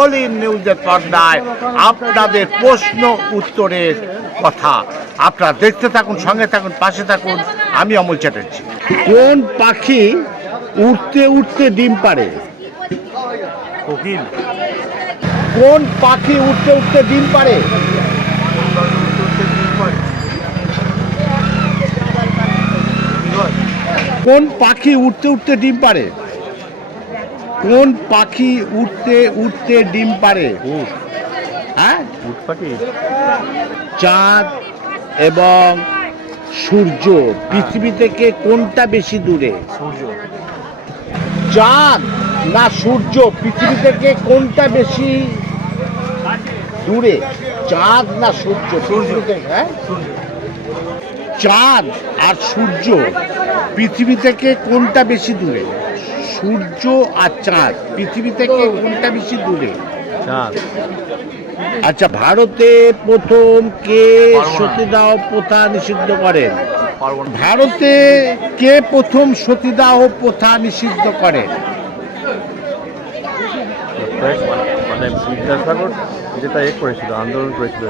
All in নিউজের পর্দায় আপনাদের প্রশ্ন উত্তরের কথা আপনারা দেখতে থাকুন, সঙ্গে থাকুন, পাশে থাকুন। আমি অমল চ্যাটার্জি। কোন পাখি উঠতে উঠতে ডিম পাড়ে? কোকিল। কোন পাখি উঠতে উঠতে ডিম পাড়ে? কোন পাখি উঠতে উঠতে ডিম পাড়ে? কোন পাখি উঠতে উঠতে ডিম পাড়ে? হ্যাঁ, উট পাখি। চাঁদ এবং সূর্য পৃথিবী থেকে কোনটা বেশি দূরে? সূর্য। চাঁদ না সূর্য পৃথিবী থেকে কোনটা বেশি দূরে? চাঁদ না সূর্য? পৃথিবী থেকে, হ্যাঁ, চাঁদ আর সূর্য পৃথিবী থেকে কোনটা বেশি দূরে? সূর্য আর চাঁদ পৃথিবী থেকে কোনটা বেশি দূরে? চাঁদ। আচ্ছা, ভারতে প্রথম কে সতীদাহ প্রথা নিষিদ্ধ করেন? ভারতে কে প্রথম সতীদাহ প্রথা নিষিদ্ধ করেন? মানে বিদ্যাসাগর যেটা করেছিল, আন্দোলন করেছিল।